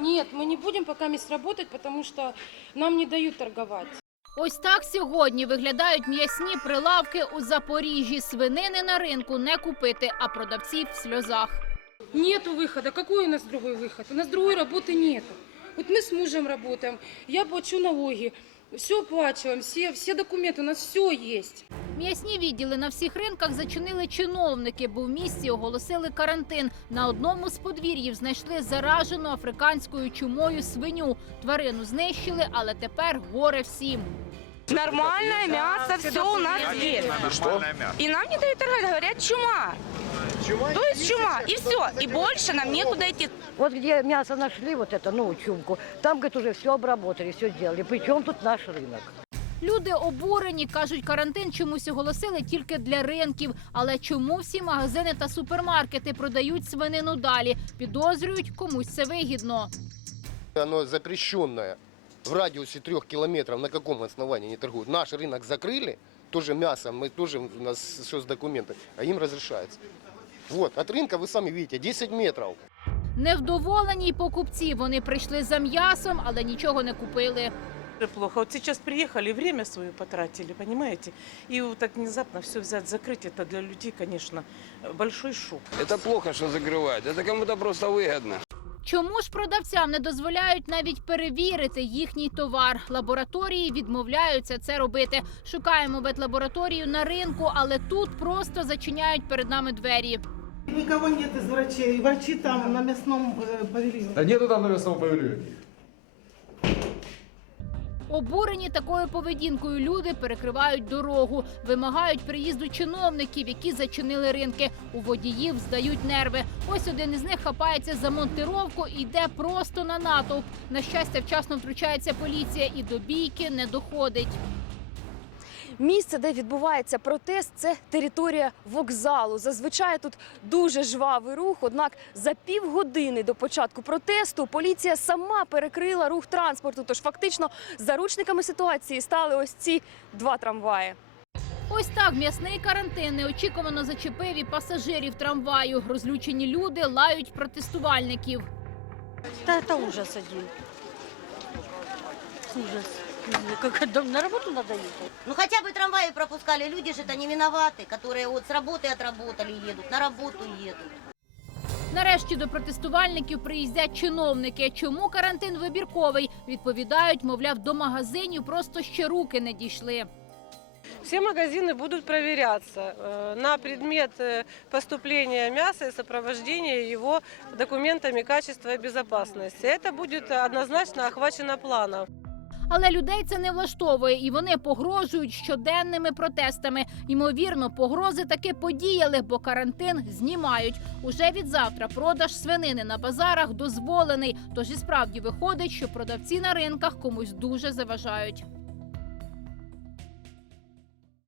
Нет, мы не будем пока мест работать, потому что нам не дают торговать. Ось так сьогодні виглядають м'ясні прилавки у Запоріжжі. Свинини на ринку не купити, а продавці в сльозах. Нету выхода. Какой у нас другой выход? У нас другой работы нету. Вот мы с мужем работаем, я плачу налоги, все оплачиваем, все, все документы, у нас все есть. М'ясні відділи на всіх ринках зачинили чиновники, бо в місті оголосили карантин. На одному з подвір'їв знайшли заражену африканською чумою свиню. Тварину знищили, але тепер горе всім. Нормальное мясо, все у нас есть. Что? И нам не дают торговать, говорят, чума. То есть чума, и все. И больше нам некуда идти. Вот где мясо нашли, вот это, ну, чумку, там, говорит, уже все обработали, все сделали. Причем тут наш рынок? Люди обурені, кажуть, карантин чомусь оголосили тільки для ринків. Але чому всі магазини та супермаркети продають свинину далі? Підозрюють, комусь це вигідно. Оно запрещенное в радиусе трех километров. На каком основании они торгуют? Наш рынок закрыли, тоже мясо, мы тоже у нас все с документами, а им разрешается. Вот, от рынка вы сами видите, 10 метров. Невдоволені й покупці. Вони прийшли за м'ясом, але нічого не купили. Плохо. Вот сейчас приехали, время свое потратили, понимаете? И вот так внезапно все взять, закрыть, это для людей, конечно, большой шок. Это плохо, что закрывают. Это кому-то просто выгодно. Чому ж продавцям не дозволяють навіть перевірити їхній товар? Лабораторії відмовляються це робити. Шукаємо ветлабораторію на ринку, але тут просто зачиняють перед нами двері. Никого нет из врачей. Врачи там на мясном э, павильоне. Да нету там на мясном павильоне. Обурені такою поведінкою люди перекривають дорогу, вимагають приїзду чиновників, які зачинили ринки. У водіїв здають нерви. Ось один із них хапається за монтировку і йде просто на натовп. На щастя, вчасно втручається поліція і до бійки не доходить. Місце, де відбувається протест, це територія вокзалу. Зазвичай тут дуже жвавий рух. Однак за півгодини до початку протесту поліція сама перекрила рух транспорту. Тож фактично заручниками ситуації стали ось ці два трамваї. Ось так м'ясний карантин неочікувано зачепив і пасажирів трамваю. Розлючені люди лають протестувальників. Да это ужас один. Ужас. Как на работу надо ехать. Ну хотя бы трамваи пропускали, люди же это не виноваты, которые вот с работы отработали, едут, на работу едут. Нарешті до протестувальників приїздять чиновники. Чому карантин вибірковий? Відповідають, мовляв, до магазинів просто ще руки не дійшли. Все магазины будут проверяться э, на предмет э, поступления мяса и сопровождения его документами качества и безопасности. Это будет однозначно охвачено планом. Але людей це не влаштовує, і вони погрожують щоденними протестами. Ймовірно, погрози таки подіяли, бо карантин знімають. Уже від завтра продаж свинини на базарах дозволений. Тож і справді виходить, що продавці на ринках комусь дуже заважають.